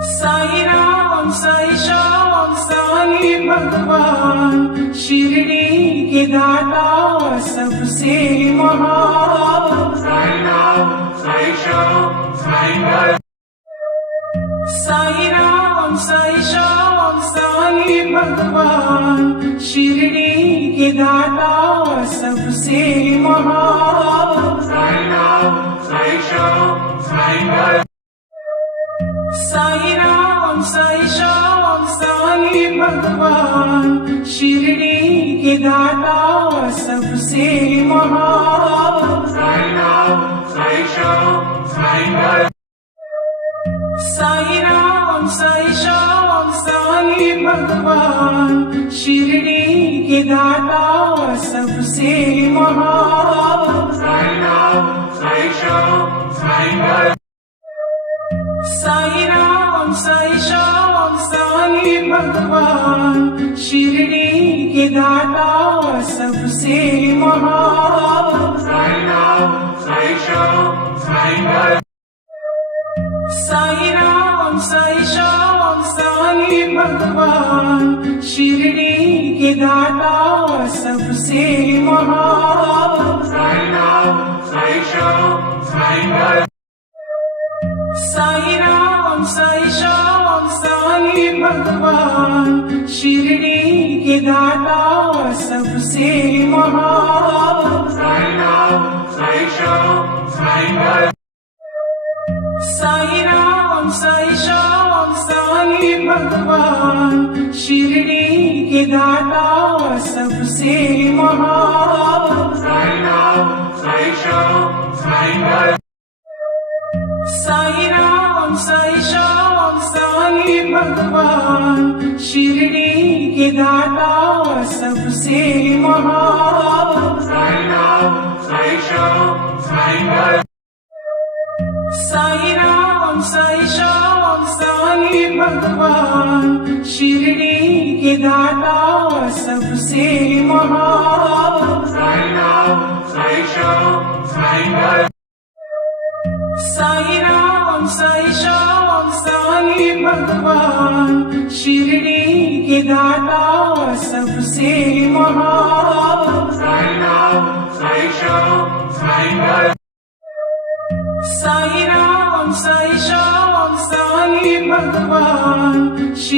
साई राम साई श्याम साई भगवान, शिरडी के दाता सबसे महान। साई राम साई श्याम साई भगवान, साई राम साई श्याम साई भगवान, शिरडी के दाता सबसे महान। साई राम साई श्याम साई भगवान, साई राम साई श्याम साई भगवान, शिरडी के दाता सबसे महान। साई राम साई श्याम साई भगवान, साई राम साई श्याम साई भगवान, शिरडी के दाता सबसे महान। साई राम साई श्याम साई भगवान, साई राम साई श्याम साई भगवान, शिरडी के दाता सबसे महान। साई राम साई श्याम साई भगवान, साई राम साई श्याम साई भगवान, शिरडी के दाता सबसे महान। साई राम साई श्याम साई भगवान, साई राम साई श्याम साई भगवान, शिरडी के दाता सबसे महान। साई राम साई श्याम साई भगवान, साई राम साई श्याम साई भगवान, शिरडी के दाता सबसे महान। साई राम साई श्याम साई भगवान, साई राम साई श्याम साई भगवान, शिरडी के दाता सबसे महान। साई राम साई श्याम साई भगवान, साई राम साई श्याम साई भगवान, शिरडी के दाता सबसे महान। साई राम साई श्याम साई भगवान, साई राम साई श्याम साई भगवान,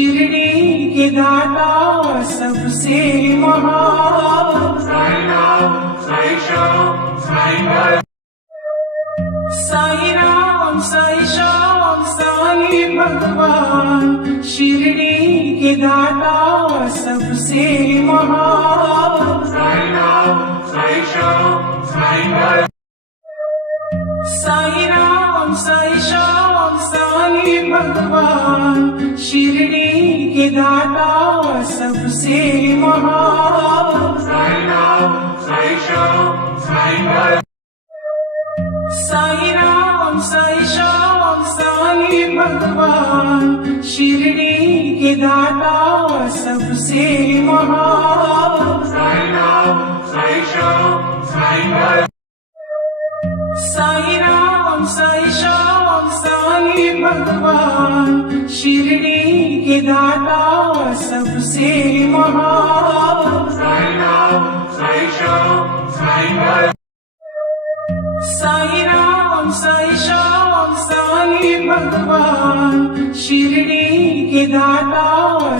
शिरडी के दाता सबसे महान। साई राम साई श्याम साई भगवान, साई राम साई श्याम साई भगवान, शिरडी के दाता सबसे महान। साई राम साई श्याम साई भगवान, साई राम साई श्याम साई भगवान, शिरडी के दाता सबसे महान। साई राम साई श्याम साई भगवान, साई राम साई श्याम साई भगवान, शिरडी के दाता सबसे महान। साई राम साई श्याम साई भगवान, साई राम साई श्याम साई भगवान, शिरडी के दाता सबसे महान। साई राम साई श्याम साई भगवान, साई राम साई श्याम साई भगवान, शिरडी के दाता सबसे महान। साई राम साई श्याम साई भगवान, साई राम साई श्याम साई भगवान, शिरडी के दाता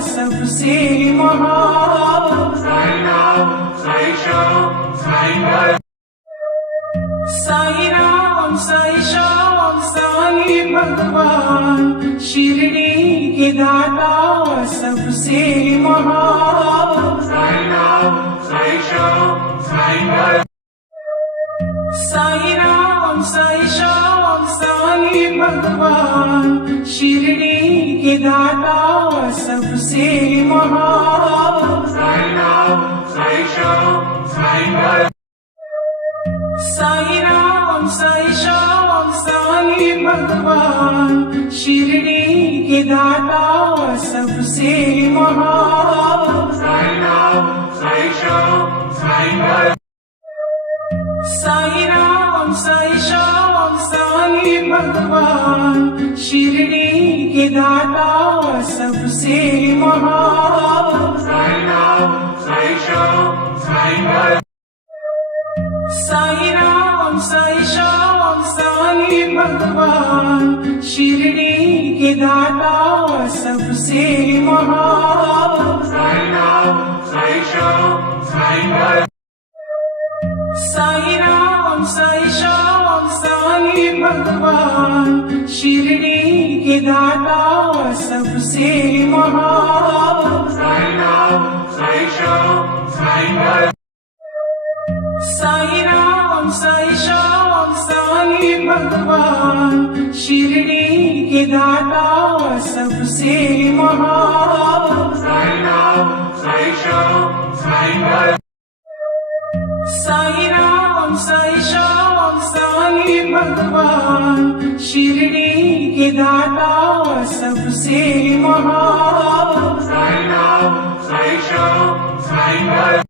सबसे महान। साई राम साई श्याम साई भगवान, साई राम साई श्याम साई भगवान, शिरडी के दाता सबसे महान। साई राम साई श्याम साई भगवान, साई राम साई श्याम साई भगवान, शिरडी के दाता सबसे महान। साई राम साई श्याम साई भगवान, साई राम साई श्याम साई भगवान, शिरडी के दाता सबसे महान। साई राम साई श्याम साई भगवान, साई राम साई श्याम साई भगवान, शिरडी के दाता सबसे महान। साई राम साई श्याम साई गण। साई राम साई श्याम साई भगवान शिरडी के दाता सबसे महान। साई राम साई श्याम साई गण। साई राम साई श्याम साई भगवान शिरडी के दाता सबसे महान। साई राम साई श्याम साई गण। साई राम साई श्याम साई भगवान शिरडी के दाता सबसे महान। साई राम साई श्याम साई गण। साई राम साई श्याम साई भगवान शिरडी के दाता सबसे महान। साई राम साई श्याम साई गण।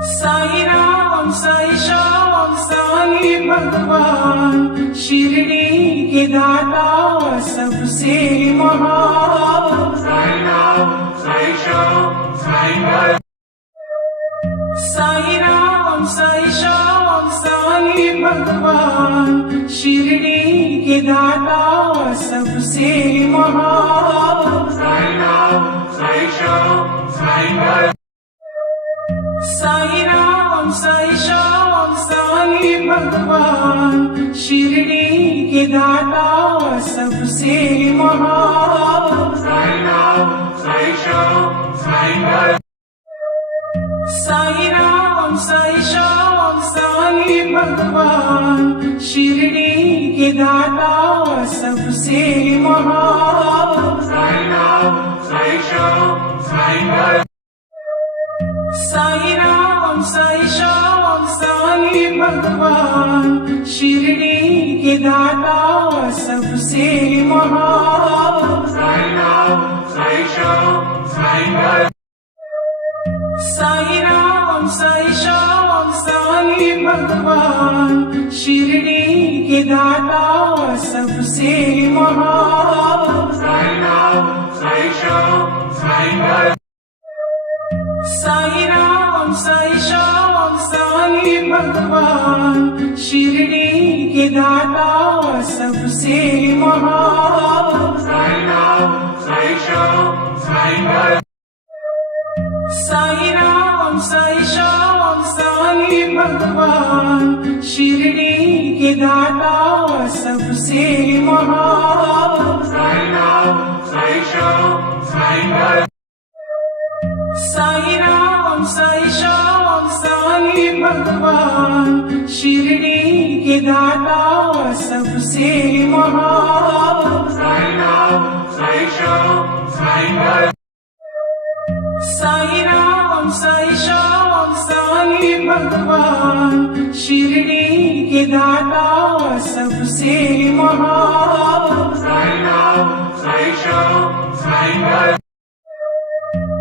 साई राम साई श्याम साई भगवान शिरडी के दाता सबसे महान। साई राम साई श्याम साई गण। साई राम साई श्याम साई भगवान शिरडी के दाता सबसे महान। साई राम साई श्याम साई गण। साई राम साई श्याम साई भगवान शिरडी के दाता सबसे महान। साई राम साई श्याम साई गण। साई राम साई श्याम साई भगवान शिरडी के दाता सबसे महान। साई राम साई श्याम साई गण। साई राम साई श्याम साई भगवान शिरडी के दाता सबसे महान। साई राम साई श्याम साई गण। साई राम साई श्याम साई भगवान शिरडी के दाता सबसे महान। साई राम साई श्याम साई गण। साई राम साई श्याम साई भगवान शिरडी के दाता सबसे महान। साई राम साई श्याम साई गण। साई राम साई श्याम साई भगवान शिरडी के दाता सबसे महान। साई राम साई श्याम साई गण। साई राम साई श्याम साई भगवान शिरडी के दाता सबसे महान। साई राम साई श्याम साई गण। साई राम साई श्याम साई भगवान शिरडी के दाता सबसे महान। साई राम साई श्याम साई गण।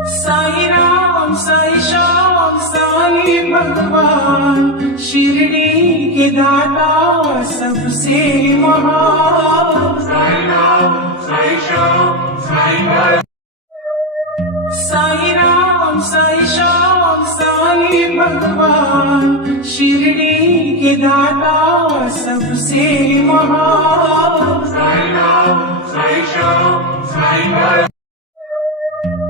साई राम साई श्याम साई भगवान शिरडी के दाता सबसे महान। साई राम साई श्याम साई गण। साई राम साई श्याम साई भगवान शिरडी के दाता सबसे महान। साई राम साई श्याम साई गण।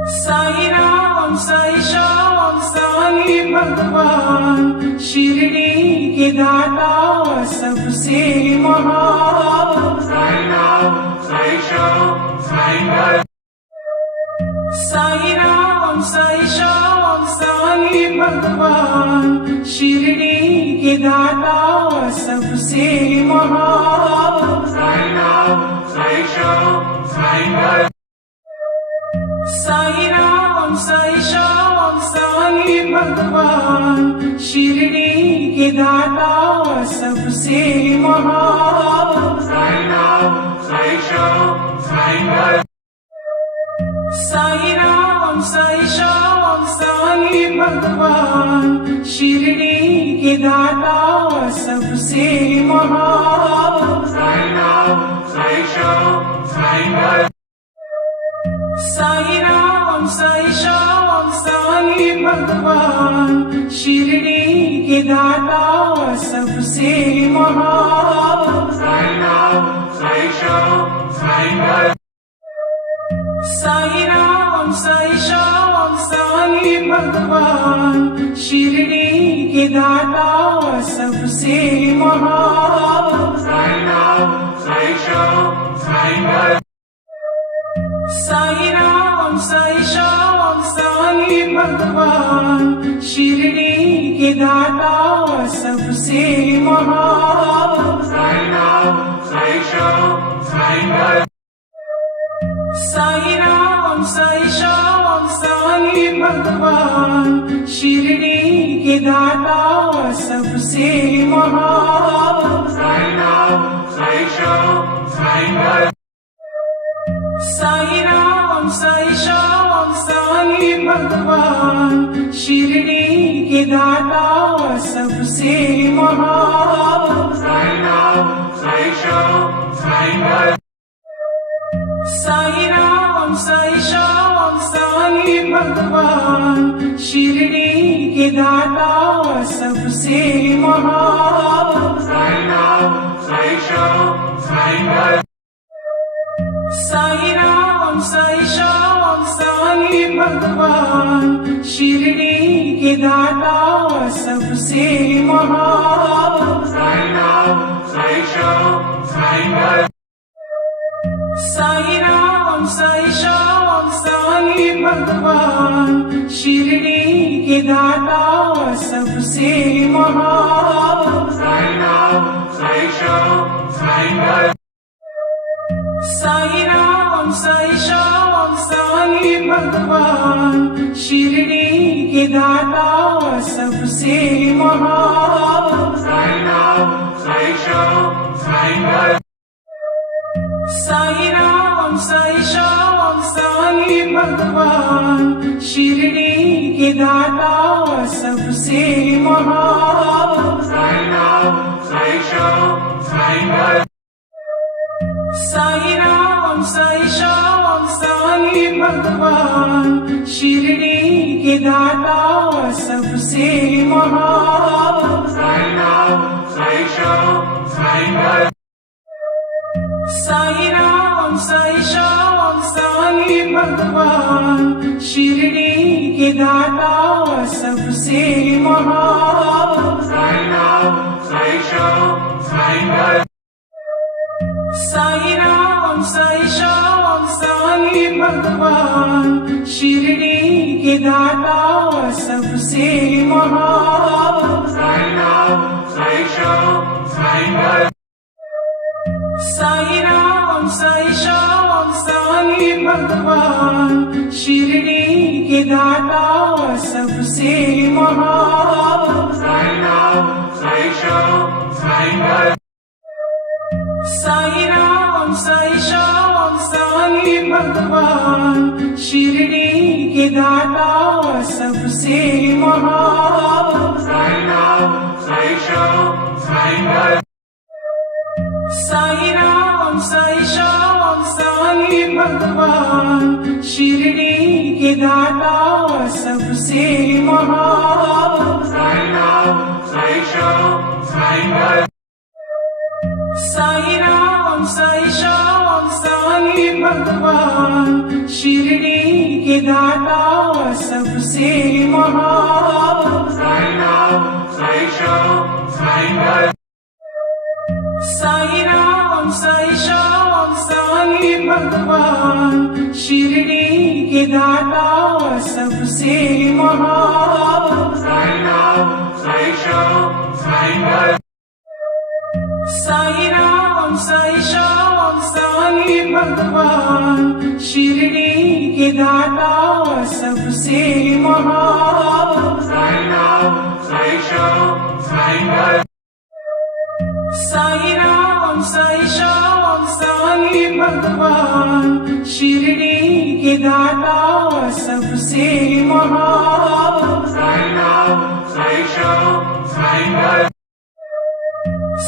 साई राम साई श्याम साई भगवान शिरडी के दाता सबसे महान। साई राम साई श्याम साई गण। साई राम साई श्याम साई भगवान शिरडी के दाता सबसे महान। साई राम साई श्याम साई गण। साई राम साई श्याम साई भगवान शिरडी के दाता सबसे महान। साई राम साई श्याम साई गण। साई राम साई श्याम साई भगवान शिरडी के दाता सबसे महान। साई राम साई श्याम साई साई राम साई श्याम साई भगवान शिरडी के दाता सबसे महान। साई राम साई श्याम साई भगवान साई राम साई श्याम साई भगवान शिरडी के दाता सबसे महान। साई राम साई श्याम साई भगवान साई राम साई श्याम साई भगवान शिरडी के दाता सबसे महान। साई राम साई श्याम साई भगवान साई राम साई श्याम साई भगवान शिरडी के दाता सबसे महान। साई राम साई श्याम साई भगवान साई राम साई श्याम साई भगवान शिरडी के दाता सबसे महान। साई राम साई श्याम साई भगवान साई राम साई श्याम साई भगवान शिरडी के दाता सबसे महान। साई राम साई श्याम साई भगवान साई राम साई श्याम साई भगवान शिरडी के दाता सबसे महान। साई राम साई श्याम साई भगवान साई राम साई श्याम साई भगवान शिरडी के दाता सबसे महान। साई राम साई श्याम साई भगवान साई राम साई श्याम साई भगवान शिरडी के दाता सबसे महान। साई राम साई श्याम साई भगवान साई राम साई श्याम साई भगवान शिरडी के दाता सबसे महान। साई राम साई श्याम साई भगवान साई राम साई श्याम साई भगवान शिरडी के दाता सबसे महान। साई राम साई श्याम साई भगवान साई राम साई श्याम साई भगवान शिरडी के दाता सबसे महान। साई राम साई श्याम साई भगवान साई राम साई श्याम साई भगवान शिरडी के दाता सबसे महान। साई राम साई श्याम साई भगवान साई राम साई श्याम साई भगवान शिरडी के दाता सबसे महान। साई राम साई श्याम साई भगवान साई राम साई श्याम साई भगवान शिरडी के दाता सबसे महान। साई राम साई श्याम साई भगवान साई राम साई श्याम साई भगवान शिरडी के दाता सबसे महान। साई राम साई श्याम साई भगवान साई राम साई श्याम साई भगवान शिरडी के दाता सबसे महान। साई राम साई श्याम साई भगवान साई राम साई श्याम साई भगवान शिरडी के दाता सबसे महान। साई राम साई श्याम साई भगवान साई राम साई श्याम साई भगवान शिरडी के दाता सबसे महान। साई राम साई श्याम साई भगवान साई राम साई श्याम साई भगवान शिरडी के दाता सबसे महान। साई राम साई श्याम साई भगवान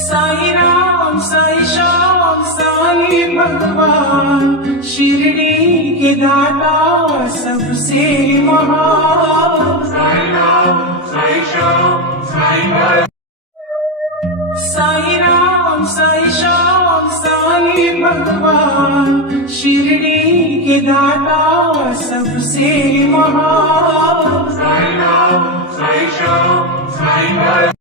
साई राम साई श्याम साई भगवान शिरडी के दाता सबसे महान। साई राम साई श्याम साई नाथ। साई राम साई श्याम साई भगवान शिरडी के दाता सबसे महान। साई राम साई श्याम साई नाथ।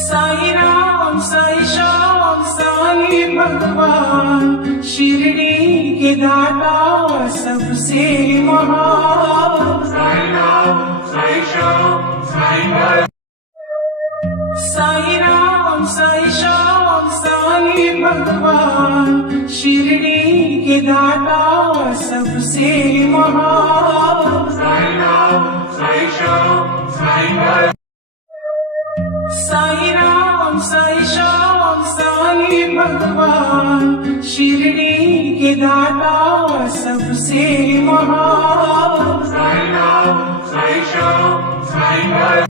साई राम साई श्याम साई भगवान शिरडी के दाता सबसे महान। साई राम साई श्याम साई नाथ। साई राम साई श्याम साई भगवान शिरडी के दाता सबसे महान। साई राम साई श्याम साई नाथ। साई राम साई श्याम साई भगवान शिरडी के दाता सबसे महान। साई राम साई श्याम साई नाथ।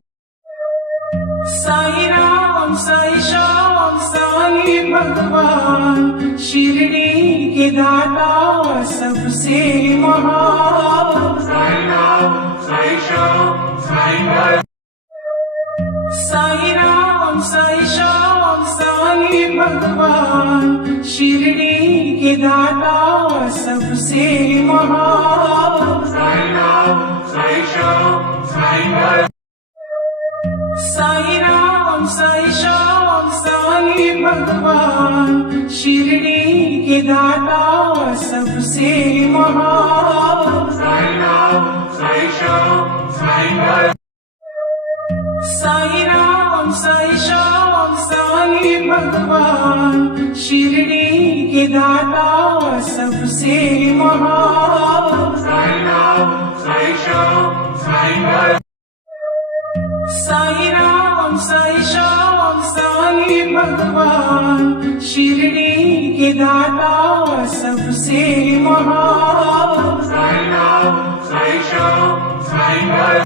साई राम साई श्याम साई भगवान शिरडी के दाता सबसे महान। साई राम साई श्याम साई नाथ। साई राम साई श्याम साई भगवान शिरडी के दाता सबसे महान। साई राम साई श्याम साई नाथ। साई राम साई श्याम साई भगवान शिरडी के दाता सबसे महान। साई राम साई श्याम साई नाथ। साई राम साई श्याम साई भगवान शिरडी के दाता सबसे महान। साई राम साई श्याम साई नाथ। साई राम साई श्याम साई भगवान शिरडी के दाता सबसे महान। साई राम साई श्याम साई नाथ।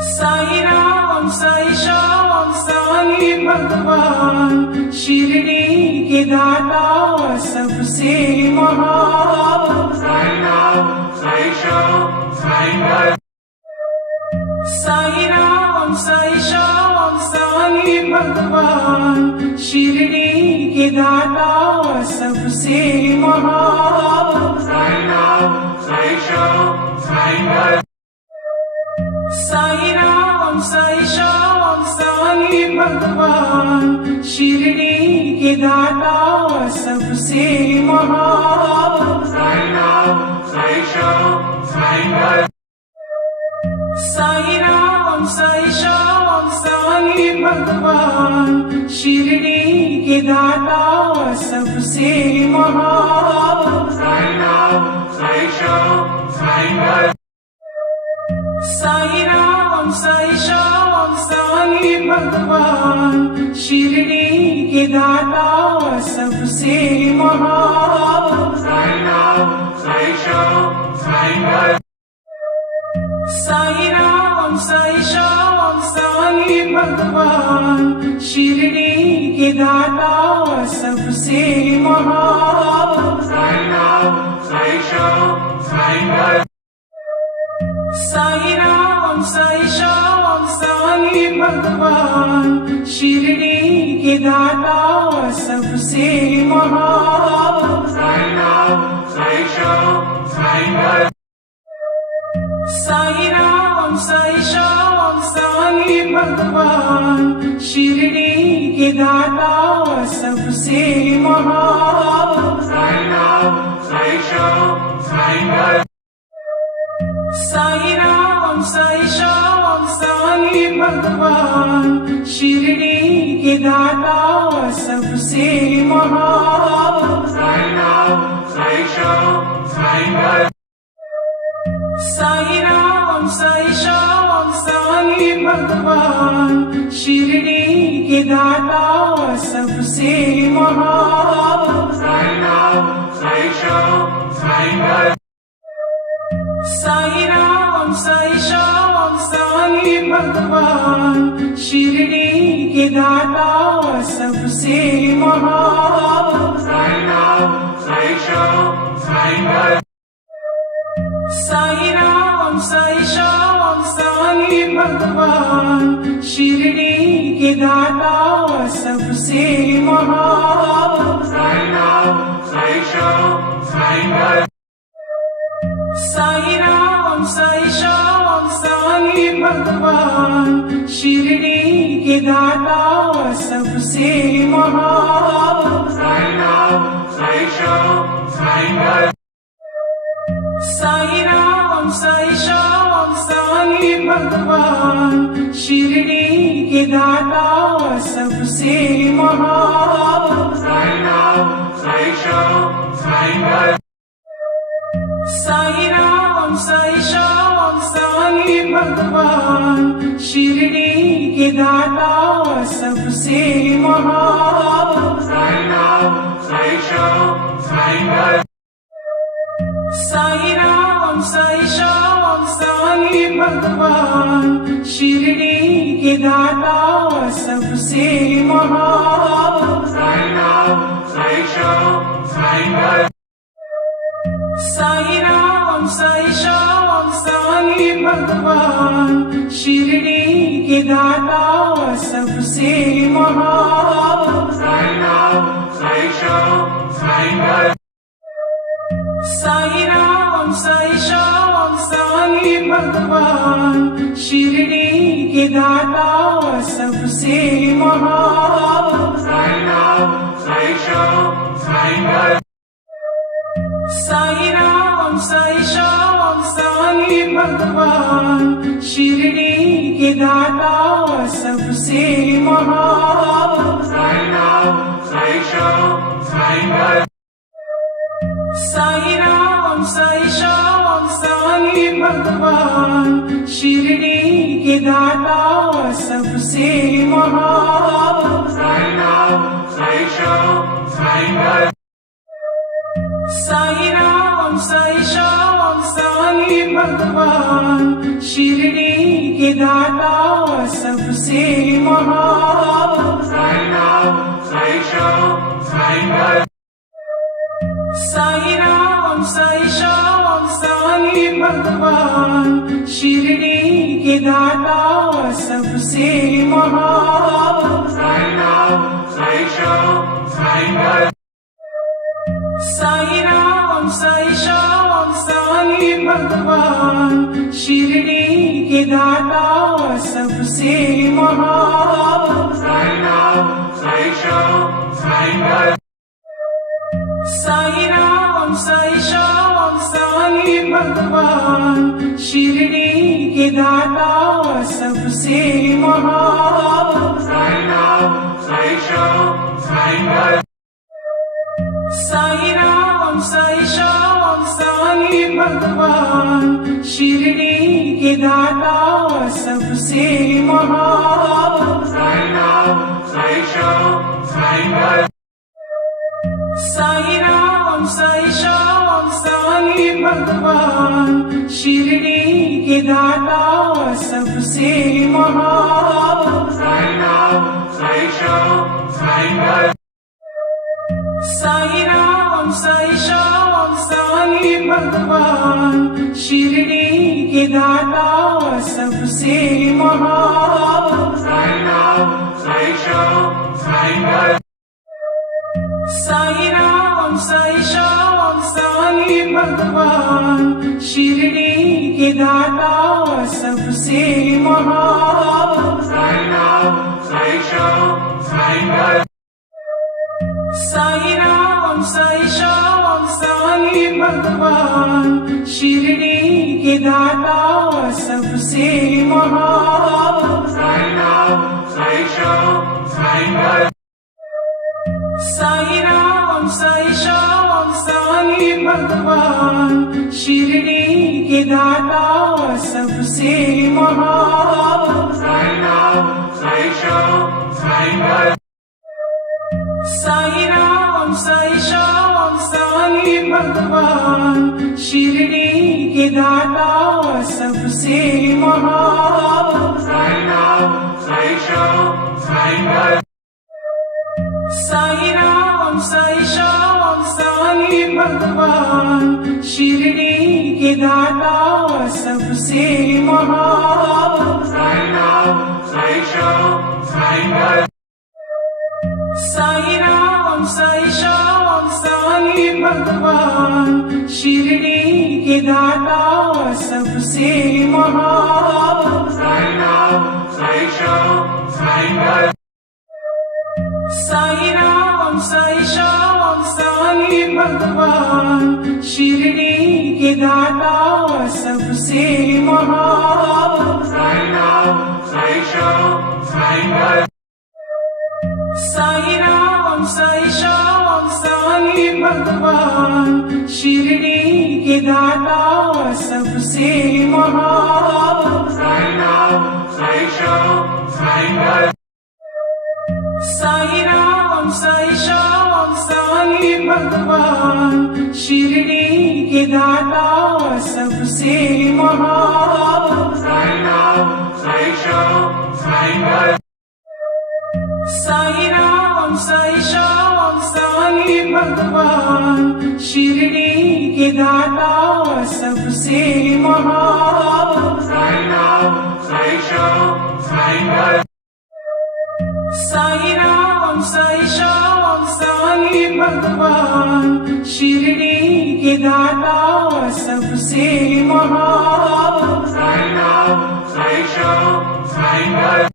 साई राम साई श्याम साई भगवान शिरडी के दाता सबसे महान। साई राम साई श्याम साई नाथ। साई राम साई श्याम साई भगवान शिरडी के दाता सबसे महान। साई राम साई श्याम साई नाथ। साई राम साई श्याम साई भगवान शिरडी के दाता सबसे महान। साई राम साई श्याम साई नाथ। साई राम साई श्याम साई भगवान शिरडी के दाता सबसे महान। साई राम साई श्याम साई नाथ। साई राम साई श्याम साई भगवान शिरडी के दाता सबसे महान। साई राम साई श्याम साई नाथ। साई राम साई श्याम साई भगवान शिरडी के दाता सबसे महान। साई राम साई श्याम साई नाथ। साई राम साई श्याम साई भगवान शिरडी के दाता सबसे महान। साई राम साई श्याम साई नाथ। साई राम साई श्याम साई भगवान शिरडी के दाता सबसे महान। साई राम साई श्याम साई नाथ। साई राम साई श्याम साई भगवान शिरडी के दाता सबसे महान। साई राम साई श्याम साई नाथ। साई राम साई श्याम साई भगवान शिरडी के दाता सबसे महान। साई राम साई श्याम साई नाथ। साई राम साई श्याम साई भगवान शिरडी के दाता सबसे महान। साई राम साई श्याम साई भगवान शिरडी के दाता सबसे महान। साई राम साई श्याम साई भगवान साई राम साई श्याम साई भगवान शिरडी के दाता सबसे महान। साई राम साई श्याम साई भगवान साई राम साई श्याम साई भगवान शिरडी के दाता सबसे महान। साई राम साई श्याम साई भगवान साई राम साई श्याम साई भगवान शिरडी के दाता सबसे महान। साई राम साई श्याम साई भगवान साई राम साई श्याम साई भगवान शिरडी के दाता सबसे महान। साई राम साई श्याम साई भगवान साई राम साई श्याम साई भगवान शिरडी के दाता सबसे महान। साई राम साई श्याम साई भगवान साई राम साई श्याम साई भगवान शिरडी के दाता सबसे महान। साई राम साई श्याम साई भगवान साई राम साई श्याम साई भगवान शिरडी के दाता सबसे महान। साई राम साई श्याम साई भगवान साई राम साई श्याम साई भगवान शिरडी के दाता सबसे महान। साई राम साई श्याम साई भगवान साई राम साई श्याम साई भगवान शिरडी के दाता सबसे महान। साई राम साई श्याम साई भगवान साई राम साई श्याम साई भगवान शिरडी के दाता सबसे महान। साई राम साई श्याम साई भगवान साई राम साई श्याम साई भगवान शिरडी के दाता सबसे महान। साई राम साई श्याम साई भगवान साई राम साई श्याम साई भगवान शिरडी के दाता सबसे महान। साई राम साई श्याम साई भगवान साई राम साई श्याम साई भगवान शिरडी के दाता सबसे महान। साई राम साई श्याम साई भगवान साई राम साई श्याम साई भगवान शिरडी के दाता सबसे महान। साई राम साई श्याम साई भगवान साई राम साई श्याम साई भगवान शिरडी के दाता सबसे महान। साई राम साई श्याम साई भगवान साई राम साई श्याम साई भगवान शिरडी के दाता सबसे महान। साई राम साई श्याम साई भगवान साई राम साई श्याम साई भगवान शिरडी के दाता सबसे महान। साई राम साई श्याम साई भगवान साई राम साई श्याम साई भगवान शिरडी के दाता सबसे महान। साई राम साई श्याम साई भगवान साई राम साई श्याम साई भगवान शिरडी के दाता सबसे महान। साई राम साई श्याम साई भगवान साई राम साई श्याम साई साईं भगवान शिरडी के दाता सबसे महान। साईं राम साईं श्याम साईं भगत। साईं राम साईं श्याम साईं भगवान शिरडी के दाता सबसे महान। साईं राम साईं श्याम साईं भगत। साईं राम साईं श्याम साईं भगवान शिरडी के दाता सबसे महान। साईं राम साईं श्याम साईं भगत। साईं राम साईं श्याम साईं भगवान शिरडी के दाता सबसे महान। साईं राम साईं श्याम साईं भगत। साईं राम साईं श्याम साईं भगवान शिरडी के दाता सबसे महान। साईं राम साईं श्याम साईं भगत। साईं राम साईं श्याम साईं भगवान शिरडी के दाता सबसे महान। साईं राम साईं श्याम साईं भगत। साईं राम साईं श्याम साईं भगवान शिरडी के दाता सबसे महान। साईं राम साईं श्याम साईं भगत।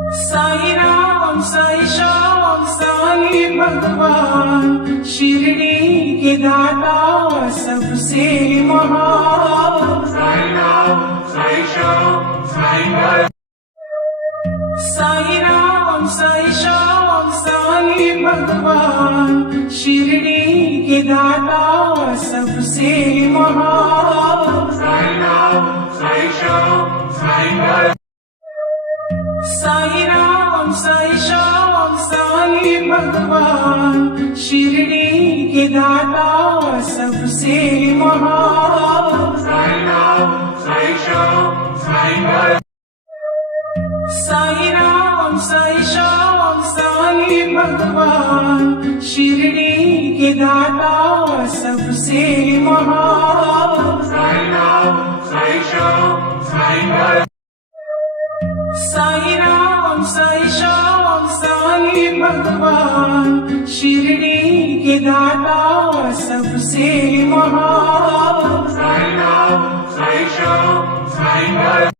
साईं राम साईं श्याम साईं भगवान शिरडी के दाता सबसे महान। साईं राम साईं श्याम साईं भगत। साईं राम साईं श्याम साईं भगवान शिरडी के दाता सबसे महान। साईं राम साईं श्याम साईं भगत। साईं राम साईं श्याम साईं भगवान शिरडी के दाता सबसे महान। साईं राम साईं श्याम साईं भगत। साईं राम साईं श्याम साईं भगवान शिरडी के दाता सबसे महान। साईं राम साईं श्याम साईं भगत। साईं राम साईं श्याम साईं भगवान शिरडी के दाता सबसे महान। साईं राम साईं श्याम साईं भगत।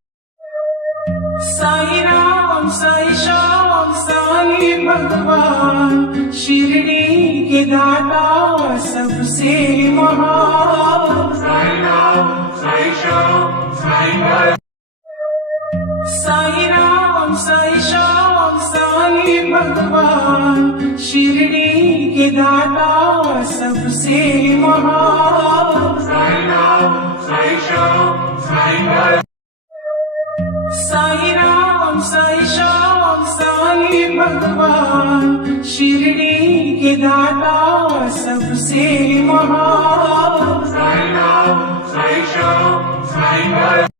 साईं राम साईं श्याम साईं भगवान शिरडी के दाता सबसे महान। साईं राम साईं श्याम साईं भगत। साईं राम साईं श्याम साईं भगवान शिरडी के दाता सबसे महान। साईं राम साईं श्याम साईं भगत। साईं राम साईं श्याम साईं भगवान शिरडी के दाता सबसे महान। साईं राम साईं श्याम साईं भगत।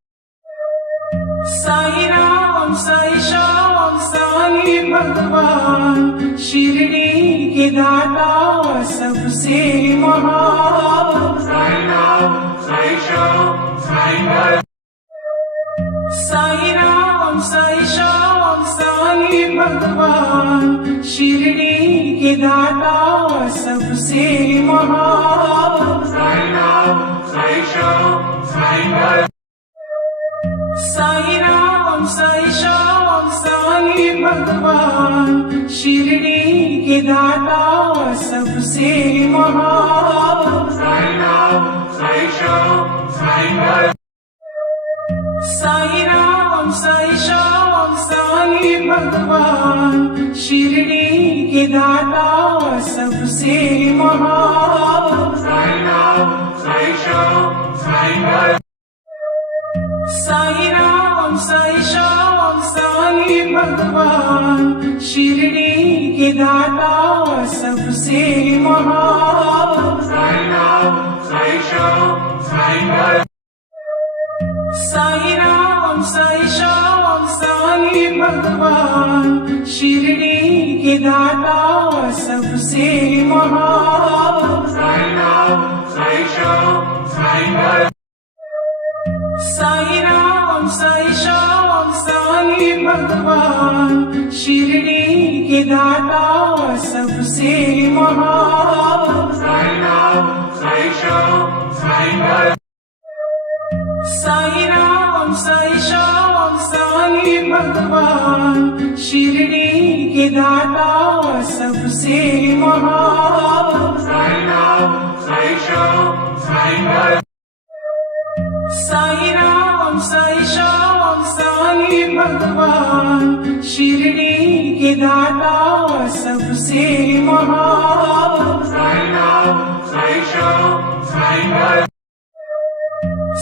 साईं राम साईं श्याम साईं भगवान शिरडी के दाता सबसे महान। साईं राम साईं श्याम साईं भगत। साईं राम साईं श्याम साईं भगवान शिरडी के दाता सबसे महान। साईं राम साईं श्याम साईं भगत। साईं राम साईं श्याम साईं भगवान शिरडी के दाता सबसे महान। साईं राम साईं श्याम साईं भगत। साईं राम साईं श्याम साईं भगवान शिरडी के दाता सबसे महान। साईं राम साईं श्याम साईं भगत। साईं राम साईं श्याम साईं भगवान शिरडी के दाता सबसे महान। साईं राम साईं श्याम साईं भगत। साईं राम साईं श्याम साईं भगवान शिरडी के दाता सबसे महान। साई राम साई श्याम साई भगवान शिरडी के दाता सबसे महान। साई राम साई श्याम साई भगवान साई राम साई श्याम साई भगवान शिरडी के दाता सबसे महान।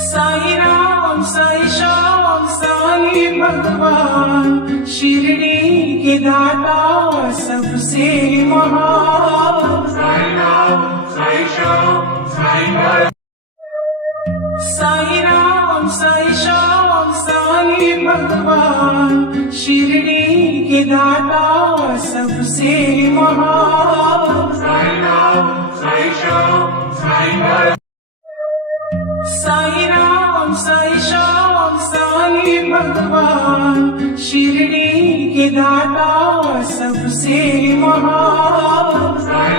साई राम साई श्याम साई भगवान साई राम साई श्याम साई भगवान शिरडी के दाता सबसे महान। साई राम साई श्याम साई भगवान साई राम साई श्याम साई भगवान शिरडी के दाता सबसे महान। साई राम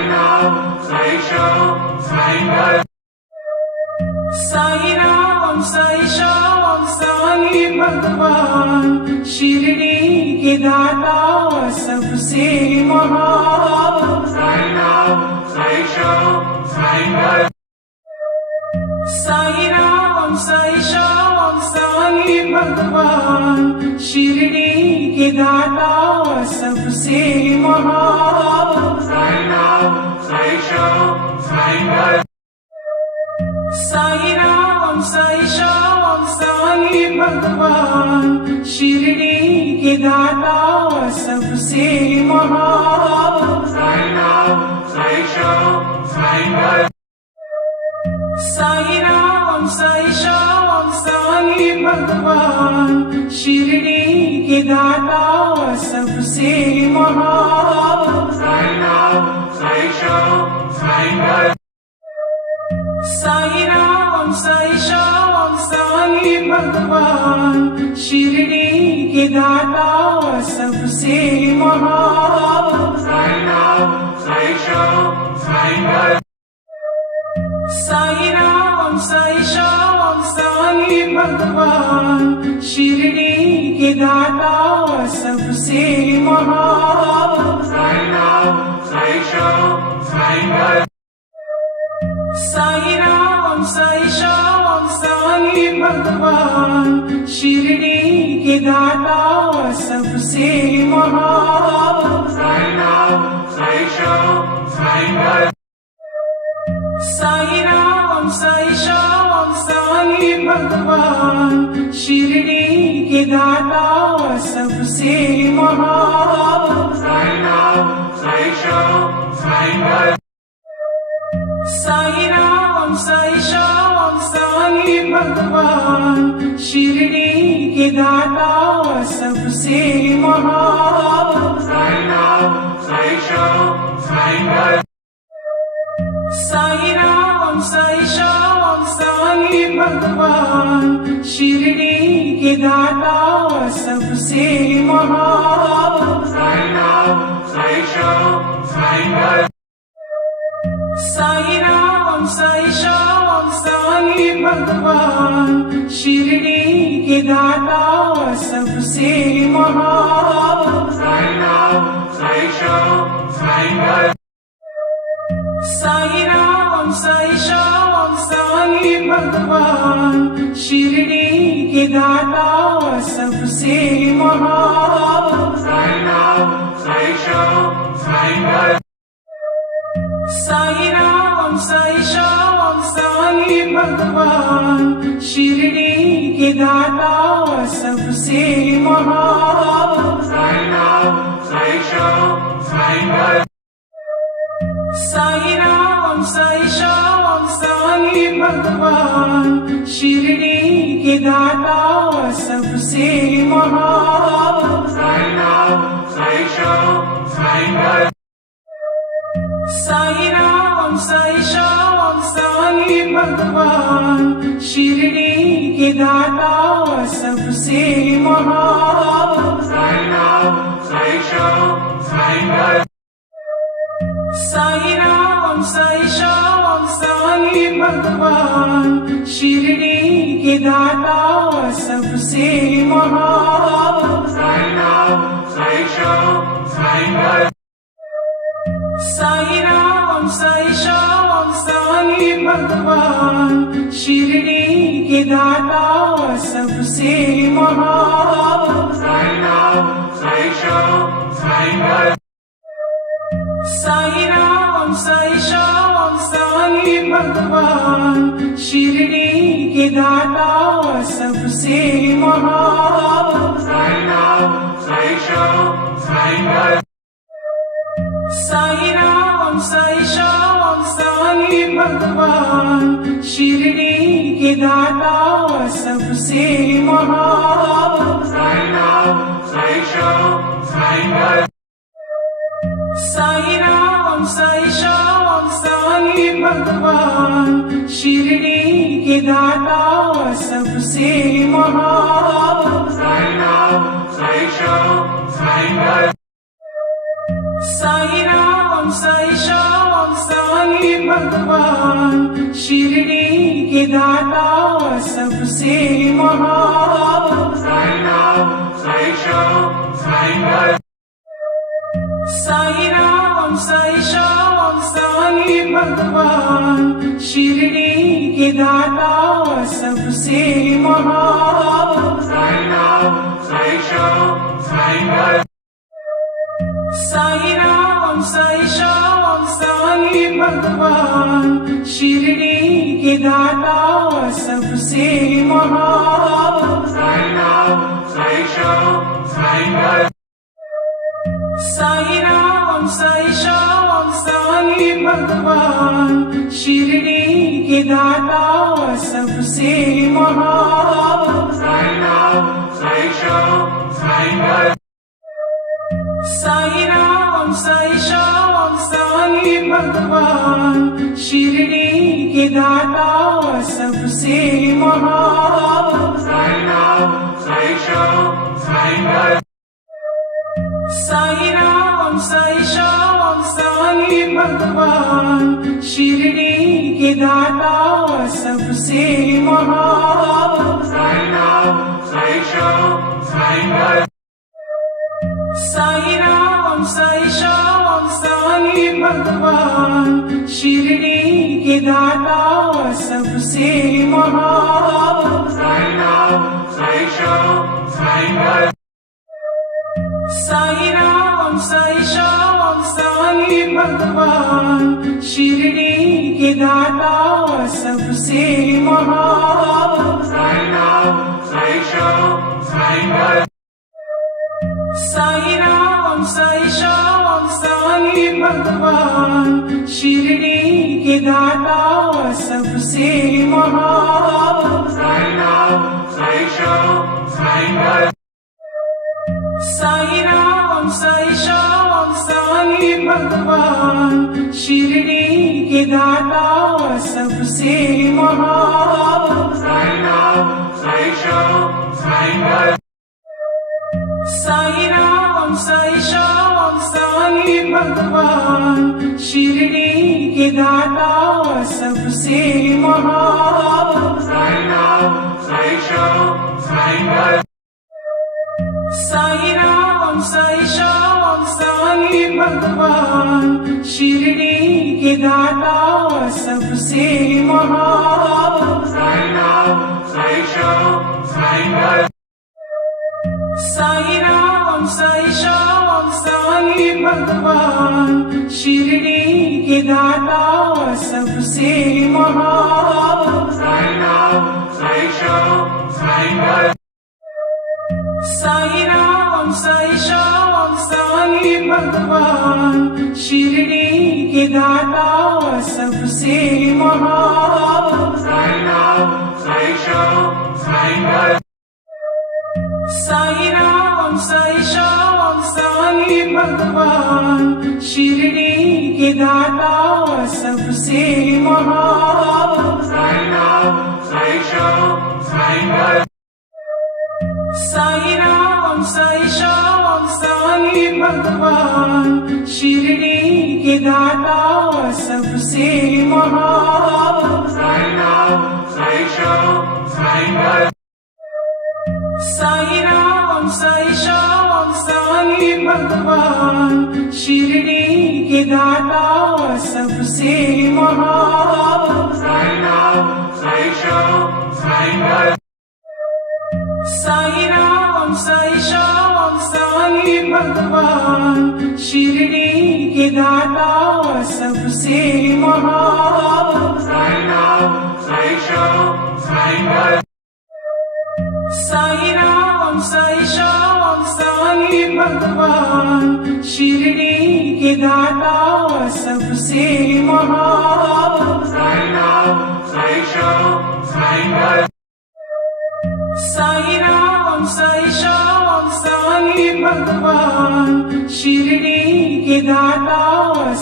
साई श्याम साई भगवान साई राम साई श्याम साई भगवान शिरडी के दाता सबसे महान। साई राम साई श्याम साई भगवान साई राम साई श्याम साई भगवान शिरडी के दाता सबसे महान। साई राम साई श्याम साई भगवान साई राम साई श्याम साई भगवान शिरडी के दाता सबसे महान। साई राम साई श्याम साई भगवान साई राम साई श्याम साई भगवान शिरडी के दाता सबसे महान। साई राम साई श्याम साई भगवान साई राम साई श्याम साई भगवान शिरडी के दाता सबसे महान। साई राम साई श्याम साई भगवान साई राम साई श्याम साई भगवान शिरडी के दाता सबसे महान। साई राम साई श्याम साई भगवान साई राम साई श्याम साई भगवान शिरडी के दाता सबसे महान। साई राम साई श्याम साई भगवान साई राम साई श्याम साई भगवान शिरडी के दाता सबसे महान। साई राम साई श्याम साई भगवान साई राम साई श्याम साई भगवान शिरडी के दाता सबसे महान। साई राम साई श्याम साई भगवान साई राम साई श्याम साई भगवान शिरडी के दाता सबसे महान। साई राम साई श्याम साई भगवान साई राम साई श्याम साई भगवान शिरडी के दाता सबसे महान। साई राम साई श्याम साई भगवान साई राम साई श्याम साई भगवान शिरडी के दाता सबसे महान। साई राम साई श्याम साई भगवान साई राम साई श्याम साई भगवान शिरडी के दाता सबसे महान। साई राम साई श्याम साई भगवान साई राम साई श्याम साई भगवान शिरडी के दाता सबसे महान। साई राम साई श्याम साई भगवान साई राम साई श्याम साई भगवान शिरडी के दाता सबसे महान। साई राम साई श्याम साई भगवान साई राम साई श्याम साई भगवान शिरडी के दाता सबसे महान। साई राम साई श्याम साई भगवान साई राम साई श्याम साई भगवान शिरडी के दाता सबसे महान। साई राम साई श्याम साई गण साई राम साई श्याम साई भगवान, शिरडी के दाता सबसे महान। साई राम साई श्याम साई गण साई राम साई श्याम साई भगवान, शिरडी के दाता सबसे महान। साई राम साई श्याम साई गण साई राम साई श्याम साई भगवान, शिरडी के दाता सबसे महान। साई राम साई श्याम साई गण साई राम साई श्याम साई भगवान, शिरडी के दाता सबसे महान। साई राम साई श्याम साई गण साई राम साई श्याम साई भगवान, शिरडी के दाता सबसे महान। साई राम साई श्याम साई गण साई राम साई श्याम साई भगवान, शिरडी के दाता सबसे महान। साई राम साई श्याम साई गण साई राम साई श्याम साई भगवान, शिरडी के दाता सबसे महान। साई राम साई श्याम साई गण साई राम साई श्याम साई भगवान, शिरडी के दाता सबसे महान। साई राम साई श्याम साई गण साई राम साई श्याम साई भगवान, शिरडी के दाता सबसे महान। साई राम साई श्याम साई गण साई राम साई श्याम साई भगवान, शिरडी के दाता सबसे महान। साई राम साई श्याम साई गण साई राम साई श्याम साई भगवान, शिरडी के दाता सबसे महान। साई राम साई श्याम साई गण साई राम साई श्याम साई भगवान, शिरडी के दाता सबसे महान। साई राम साई श्याम साई गण साई राम साई श्याम साई भगवान, शिरडी के दाता सबसे महान। साई राम साई श्याम साई गण साई राम साई श्याम साई भगवान, शिरडी के दाता सबसे महान। साई राम साई श्याम साई गण साई राम साई श्याम साई भगवान, शिरडी के दाता सबसे महान। साई राम साई श्याम साई गण साई राम साई श्याम साई भगवान, शिरडी के दाता सबसे महान। साई राम साई श्याम साई गण साई राम साई श्याम साई भगवान, शिरडी के दाता सबसे महान। साई राम साई श्याम साई गण साई राम साई श्याम साई भगवान, शिरडी के दाता सबसे महान। साई राम साई श्याम साई गण साई राम साई श्याम साई भगवान, शिरडी के दाता सबसे महान। साई राम साई श्याम साई गण साई राम साई श्याम साई भगवान, शिरडी के दाता सबसे महान। साई राम साई श्याम साई राम साई श्याम साई भगवान शिरडी के दाता सबसे महान। साई राम साई श्याम साई भगवान साई राम साई श्याम साई भगवान शिरडी के दाता सबसे महान। साई राम साई श्याम साई भगवान साई राम साई श्याम साई भगवान शिरडी के दाता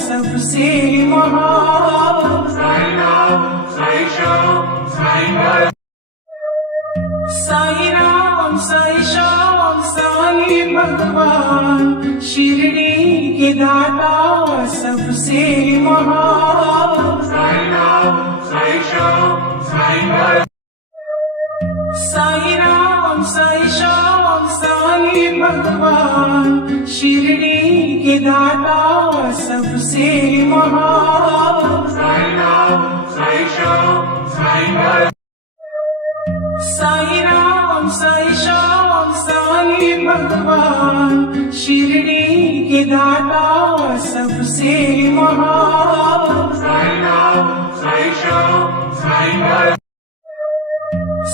सबसे महान। साई राम साई श्याम साई भगवान साई राम साई श्याम साई भगवान शिरडी के दाता सबसे महान। साई राम साई श्याम साई भगवान साई राम साई श्याम साई भगवान शिरडी के दाता सबसे महान। साई राम साई श्याम साई भगवान साई राम साई श्याम साई भगवान शिरडी के दाता सबसे महान।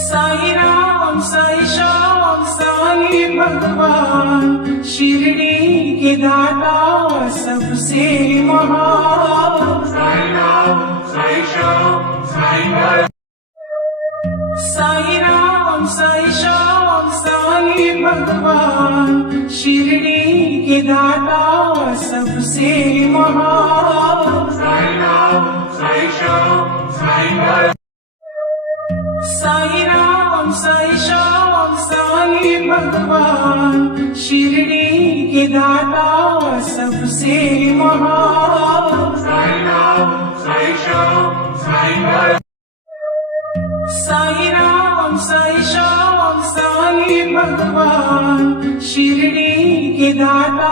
साई राम साई श्याम साई भगवान साई राम साई श्याम साई भगवान शिरडी के दाता सबसे महान। साई राम साई श्याम साई भगवान साई राम साई श्याम साई भगवान शिरडी के दाता सबसे महान। साई राम साई श्याम साई भगवान साई राम साई श्याम साई भगवान शिरडी के दाता सबसे महान। साई राम साई श्याम साई भगवान साई राम साई श्याम साई भगवान शिरडी के दाता सबसे महान। साई राम साई श्याम साई भगवान साई राम साई श्याम साई भगवान शिरडी के दाता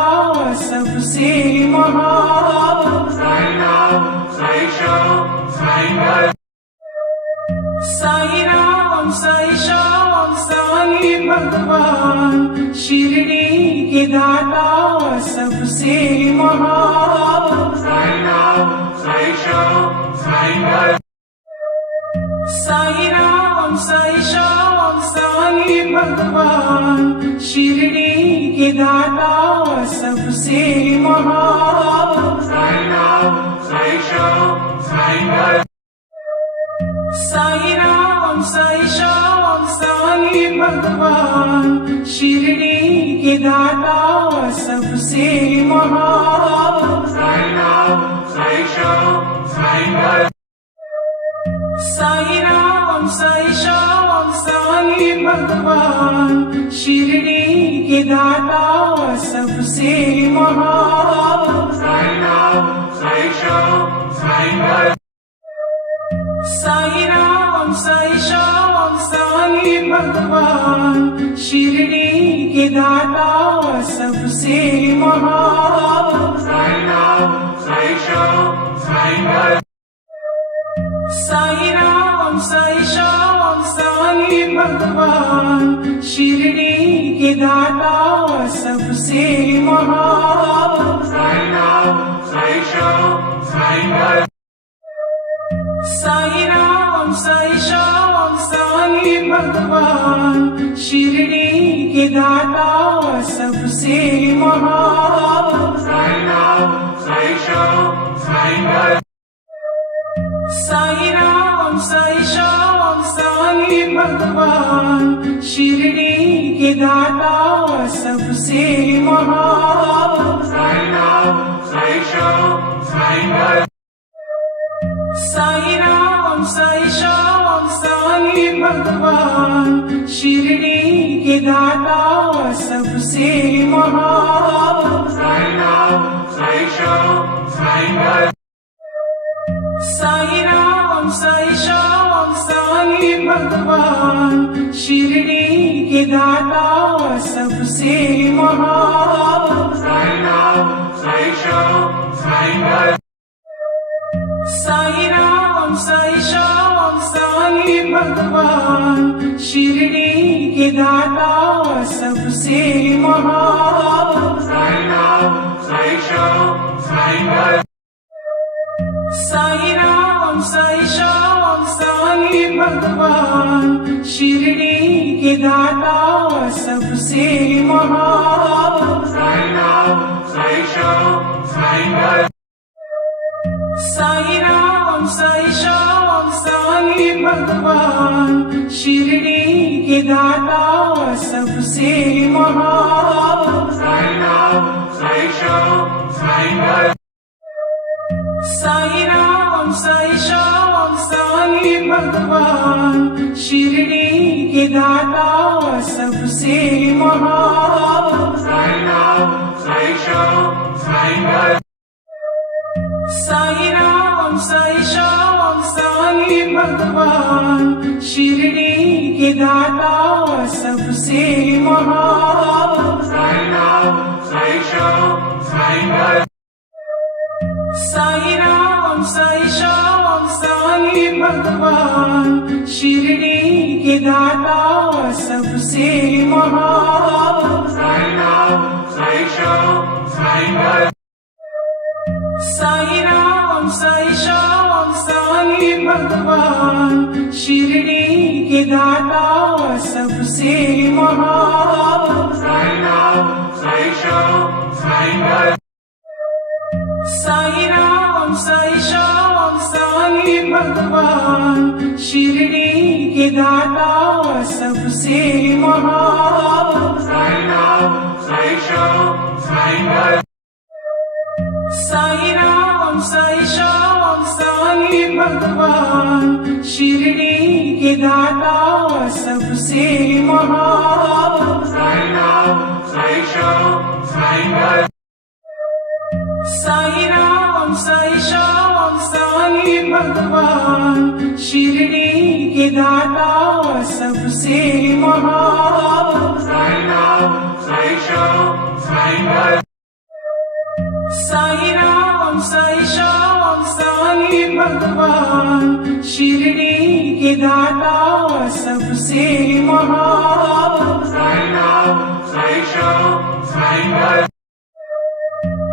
सबसे महान। साई राम साई श्याम साई भगवान साई राम साई श्याम साई भगवान शिरडी के दाता सबसे महान। साई राम साई श्याम साई भगवान साई राम साई श्याम साई भगवान शिरडी के दाता सबसे महान। साई राम साई श्याम साई भगवान साई राम साई श्याम साई भगवान शिरडी के दाता सबसे महान। साई राम साई श्याम साई भगवान साई राम साई श्याम साई भगवान शिरडी के दाता सबसे महान। साई राम साई श्याम साई भगवान साई राम साई श्याम साई भगवान शिरडी के दाता सबसे महान। साई राम साई श्याम साई भगवान साई राम साई श्याम साई भगवान शिरडी के दाता सबसे महान। साई राम साई श्याम साई भगवान साई राम साई श्याम साई भगवान शिरडी के दाता सबसे महान। साई राम साई श्याम साई भगवान साई राम साई श्याम साई भगवान शिरडी के दाता सबसे महान। साई राम साई श्याम साई भगवान साई राम साई श्याम साई भगवान शिरडी के दाता सबसे महान। साई राम साई श्याम साई भगवान साई राम साई श्याम साई साईं भगवान शिरडी के दाता सबसे महान। साई राम साई श्याम साई नाथ। साई राम साई श्याम साईं भगवान शिरडी के दाता सबसे महान। साई राम साई श्याम साई नाथ। साई राम साई श्याम साईं भगवान शिरडी के दाता सबसे महान। साई राम साई श्याम साई नाथ। साई राम साई श्याम साईं भगवान शिरडी के दाता सबसे महान। साई राम साई श्याम साई नाथ। साई राम साई श्याम साईं भगवान शिरडी के दाता सबसे महान। साई राम साई श्याम साई नाथ। साई राम साई श्याम साईं भगवान शिरडी के दाता सबसे महान। साई राम साई श्याम साई नाथ। साई राम साई श्याम साईं भगवान शिरडी के दाता सबसे महान। साई राम साई श्याम साई नाथ। साई राम साई श्याम साईं भगवान शिरडी के दाता सबसे महान। साई राम साई श्याम साई नाथ। साई राम साई श्याम साईं भगवान शिरडी के दाता सबसे महान। साई राम साई श्याम साई नाथ। साई राम साई श्याम साईं भगवान शिरडी के दाता सबसे महान। साई राम साई श्याम साई नाथ। साई राम साई श्याम साईं भगवान शिरडी के दाता सबसे महान। साई राम साई श्याम साई नाथ। साई राम साई श्याम साईं भगवान शिरडी के दाता सबसे महान। साई राम साई श्याम साई नाथ।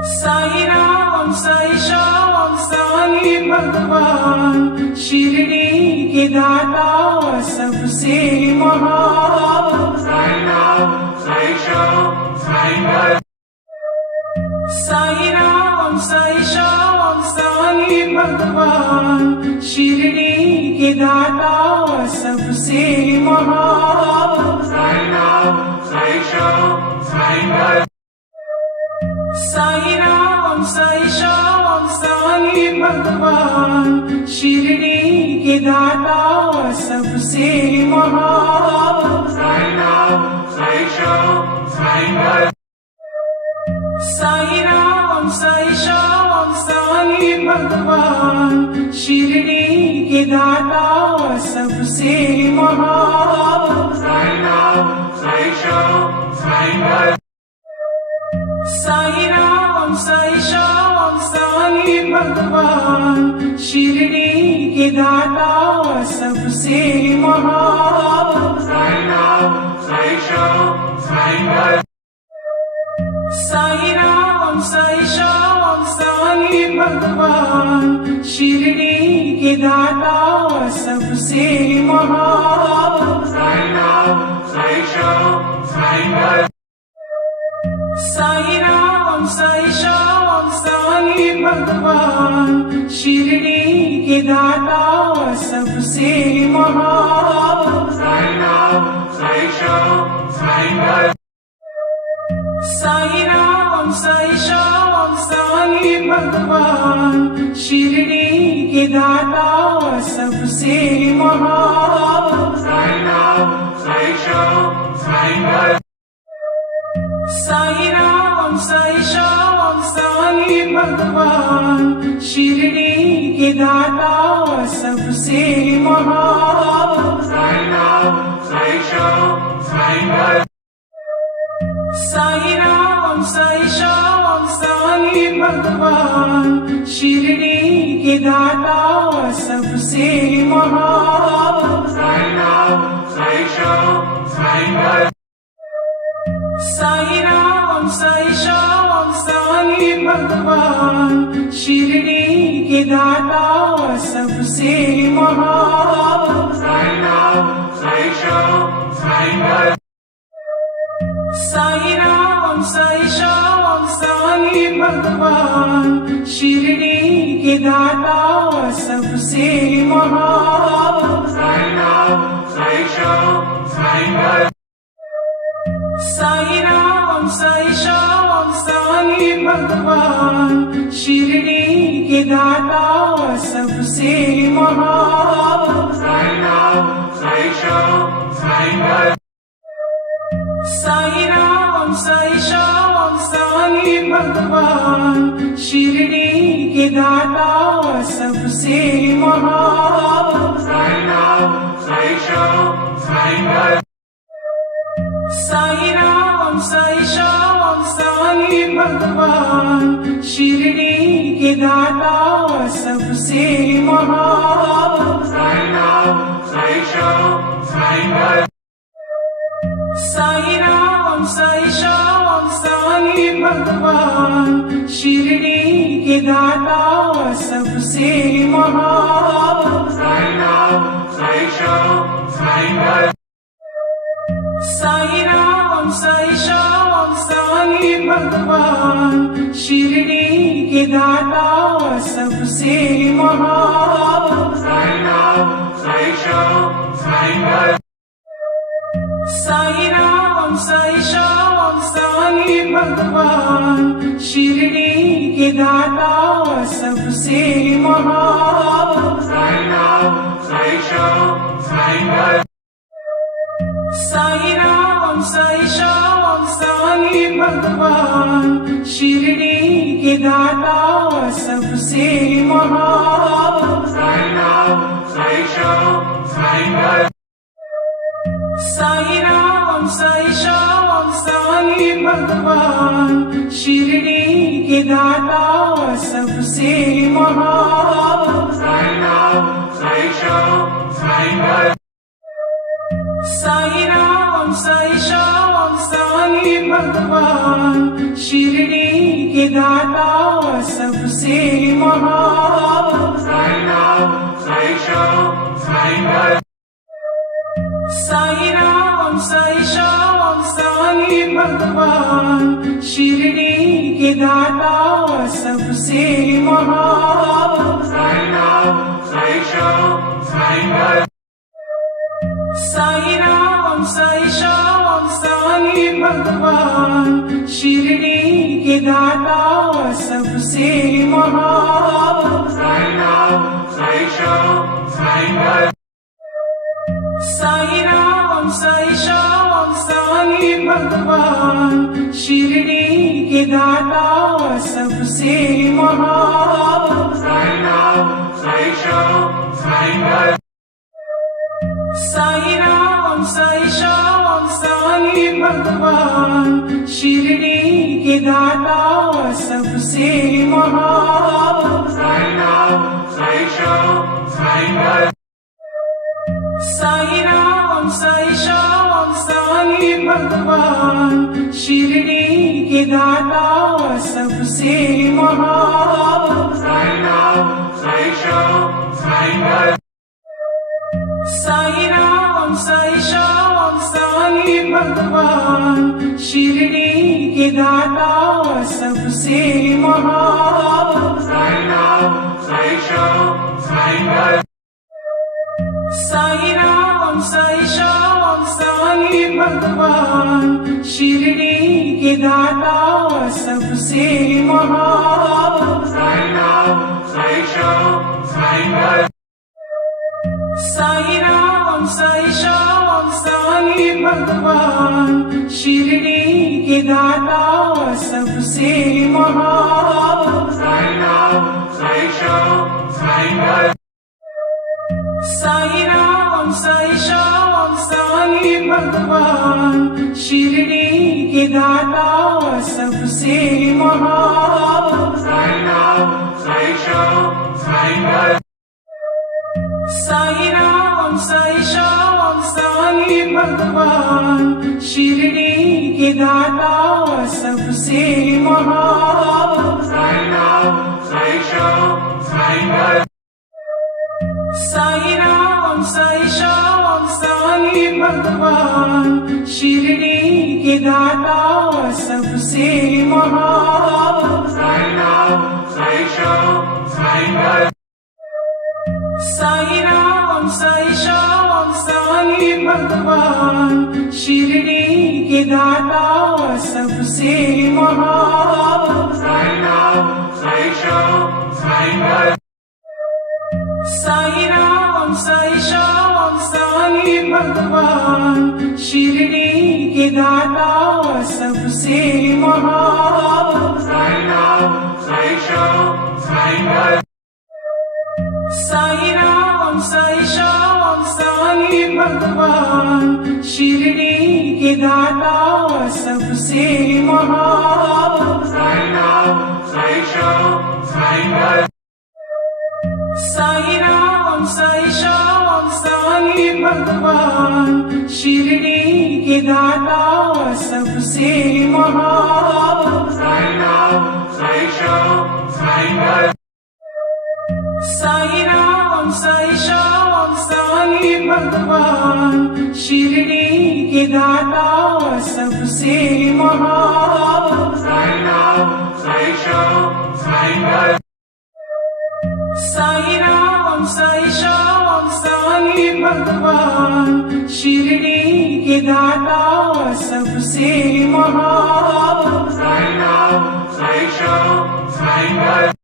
साई राम साई श्याम साईं भगवान शिरडी के दाता सबसे महान। साई राम साई श्याम साई नाथ। साई राम साई श्याम साईं भगवान शिरडी के दाता सबसे महान। साई राम साई श्याम साई नाथ। साई राम साई श्याम साईं भगवान शिरडी के दाता सबसे महान। साई राम साई श्याम साई नाथ। साई राम साई श्याम साईं भगवान शिरडी के दाता सबसे महान। साई राम साई श्याम साई नाथ। साई राम साई श्याम साईं भगवान शिरडी के दाता सबसे महान। साई राम साई श्याम साई नाथ। साई राम साई श्याम साईं भगवान शिरडी के दाता सबसे महान। साई राम साई श्याम साई नाथ। साई राम साई श्याम साईं भगवान शिरडी के दाता सबसे महान। साई राम साई श्याम साई नाथ। साई राम साई श्याम साईं भगवान शिरडी के दाता सबसे महान। साई राम साई श्याम साई नाथ। साई राम साई श्याम साईं भगवान शिरडी के दाता सबसे महान। साई राम साई श्याम साई भगवान शिरडी के दाता सबसे महान। साई राम साई श्याम साई भगवान साई राम साई श्याम साई भगवान शिरडी के दाता सबसे महान। साई राम साई श्याम साई भगवान साई राम साई श्याम साई भगवान शिरडी के दाता सबसे महान। साई राम साई श्याम साई भगवान साई राम साई श्याम साई भगवान शिरडी के दाता सबसे महान। साई राम साई श्याम साई भगवान साई राम साई श्याम साई भगवान शिरडी के दाता सबसे महान। साई राम साई श्याम साई भगवान साई राम साई श्याम साई भगवान शिरडी के दाता सबसे महान। साई राम साई श्याम साई भगवान साई राम साई श्याम साई भगवान शिरडी के दाता सबसे महान। साई राम साई श्याम साई भगवान साई राम साई श्याम साई भगवान शिरडी के दाता सबसे महान। साई राम साई श्याम साई भगवान साई राम साई श्याम साई भगवान शिरडी के दाता सबसे महान। साई राम साई श्याम साई भगवान साई राम साई श्याम साई भगवान शिरडी के दाता सबसे महान। साई राम साई श्याम साई भगवान साई राम साई श्याम साई भगवान शिरडी के दाता सबसे महान। साई राम साई श्याम साई भगवान साई राम साई श्याम साई भगवान शिरडी के दाता सबसे महान। साई राम साई श्याम साई भगवान साई राम साई श्याम साई भगवान शिरडी के दाता सबसे महान। साई राम साई श्याम साई भगवान साई राम साई श्याम साई भगवान शिरडी के दाता सबसे महान। साई राम साई श्याम साई भगवान साई राम साई श्याम साई भगवान शिरडी के दाता सबसे महान। साई राम साई श्याम साई भगवान साई राम साई श्याम साई भगवान शिरडी के दाता सबसे महान। साई राम साई श्याम साई भगवान साई राम साई श्याम साई भगवान शिरडी के दाता सबसे महान। साई राम साई श्याम साई भगवान साई राम साई श्याम साई भगवान शिरडी के दाता सबसे महान। साई राम साई श्याम साई भगवान साई राम साई श्याम साई भगवान शिरडी के दाता सबसे महान। साई राम साई श्याम साई भगवान साई राम साई श्याम साई भगवान शिरडी के दाता सबसे महान। साई राम साई श्याम साई भगवान साई राम साई श्याम साई साईं भगवान शिरडी के दाता सबसे महान। साईं राम साईं श्याम साईं भरत साईं राम साईं श्याम साईं भगवान शिरडी के दाता सबसे महान। साईं राम साईं श्याम साईं भरत साईं राम साईं श्याम साईं भगवान शिरडी के दाता सबसे महान। साईं राम साईं श्याम साईं भरत साईं राम साईं श्याम साईं भगवान शिरडी के दाता सबसे महान। साईं राम साईं श्याम साईं भरत साईं राम साईं श्याम साईं भगवान शिरडी के दाता सबसे महान। साईं राम साईं श्याम साईं भरत साईं राम साईं श्याम साईं भगवान शिरडी के दाता सबसे महान। साईं राम साईं श्याम साईं भरत साईं राम साईं श्याम साईं भगवान शिरडी के दाता सबसे महान। साईं राम साईं श्याम साईं भरत साईं राम साईं श्याम साईं भगवान शिरडी के दाता सबसे महान। साईं राम साईं श्याम साईं भरत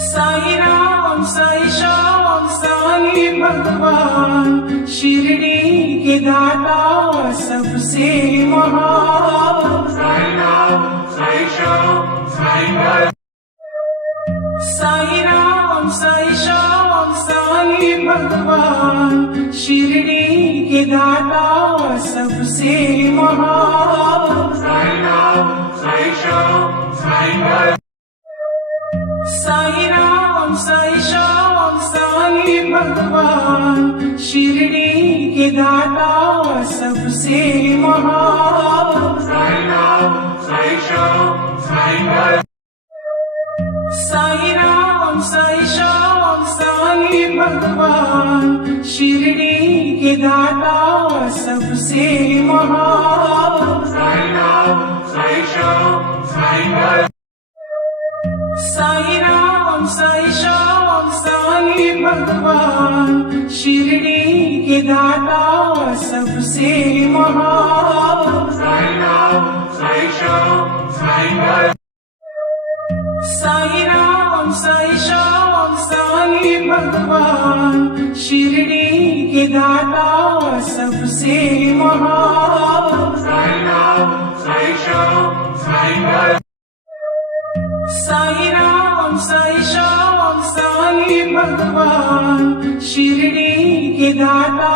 साईं राम साईं श्याम साईं भगवान शिरडी के दाता सबसे महान। साईं राम साईं श्याम साईं भरत साईं राम साईं श्याम साईं भगवान शिरडी के दाता सबसे महान। साईं राम साईं श्याम साईं भरत साईं राम साईं श्याम साईं भगवान शिरडी के दाता सबसे महान। साईं राम साईं श्याम साईं भरत साईं राम साईं श्याम साईं भगवान शिरडी के दाता सबसे महान। साईं राम साईं श्याम साईं भरत साईं राम साईं श्याम साईं भगवान शिरडी के दाता सबसे महान। साईं राम साईं श्याम साईं भरत साईं राम साईं श्याम साईं भगवान शिरडी के दाता सबसे महान। साईं राम साईं श्याम साईं भरत साईं राम साईं श्याम साईं भगवान शिरडी के दाता सबसे महान। साईं राम साईं श्याम साईं भरत साईं राम साईं श्याम साईं भगवान शिरडी के दाता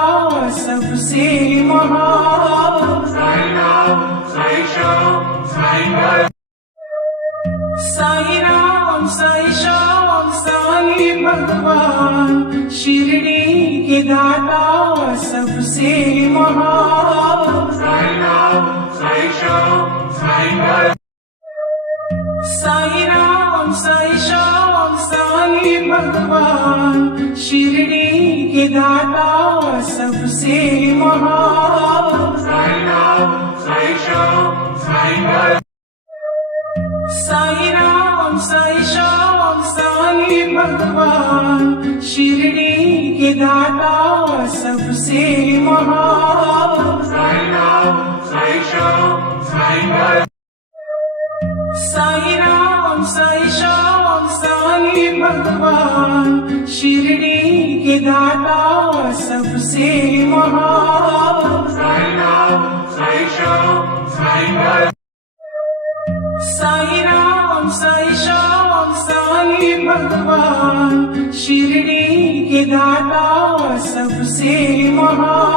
सबसे महान। साईं राम साईं श्याम साईं भरत साईं राम साईं श्याम साईं भगवान शिरडी के दाता सबसे महान। साईं राम साईं श्याम साईं भरत साईं राम साईं श्याम साईं भगवान शिरडी के दाता सबसे महान। साईं राम साईं श्याम साईं भरत साईं राम साईं श्याम साईं भगवान शिरडी के दाता सबसे महान। साईं राम साईं श्याम साईं भरत साईं राम साईं श्याम साईं भगवान शिरडी के दाता सबसे महान। साईं राम साईं श्याम साईं भरत साईं राम साईं श्याम साईं भगवान शिरडी के दाता सबसे महान।